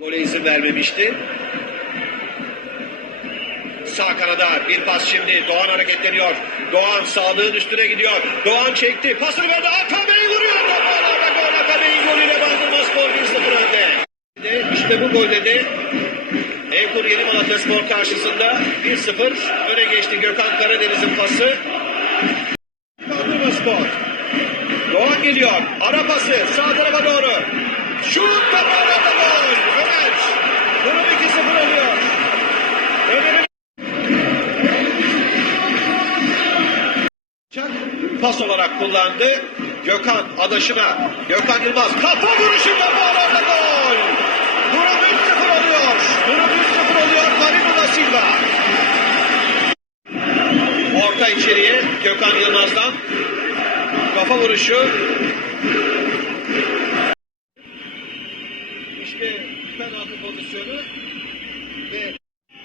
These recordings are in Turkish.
Gole izin vermemişti. Sağ kanada bir pas şimdi. Doğan hareketleniyor. Doğan sağlığın üstüne gidiyor. Doğan çekti. Pasını verdi. Akabe'yi vuruyor. Toparlarda gol. Akabe'yi golüyle Bandırma Spor 1-0 önde. De, İşte bu golde de Evkur Yeni Malatya Spor karşısında 1-0 öne geçti Gökhan Karadeniz'in pası. Bandırma Spor. Doğan geliyor. Ara pası. Sağ tarafa doğru. Şut toparlarda pas olarak kullandı. Gökhan adaşına. Gökhan Yılmaz kafa vuruşu toparlarda gol. Durum 3-0 oluyor. Durum 3-0 oluyor. Marino da Silva. Orta içeriye Gökhan Yılmaz'dan. Kafa vuruşu. İşte penaltı pozisyonu. Ve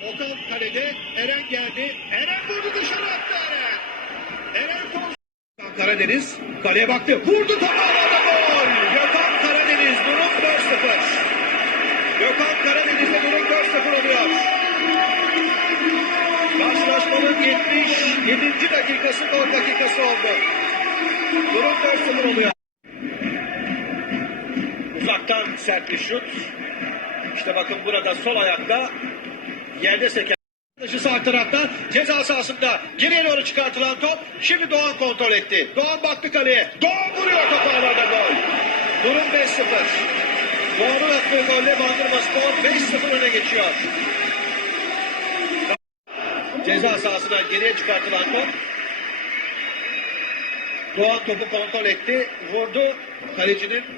Okan kalede. Eren geldi. Eren vurdu dışarı attı Eren. Eren Kons- Gökhan Karadeniz kaleye baktı. Vurdu toparladı gol. Gökhan Karadeniz durum 4-0. Gökhan Karadeniz'de durum 4-0 oluyor. Karşılaşmanın 77. dakikası 4 dakikası oldu. Durum 4-0 oluyor. Uzaktan sert bir şut. İşte bakın burada sol ayakta yerde seken Dışı sağ tarafta ceza sahasında geriye doğru çıkartılan top şimdi Doğan kontrol etti. Doğan baktı kaleye. Doğan vuruyor topu ağlarda gol. Durum 5-0. Doğan'ın attığı golle Bandırma Spor 5-0 öne geçiyor. Ceza sahasına geriye çıkartılan top. Doğan topu kontrol etti. Vurdu. Kalecinin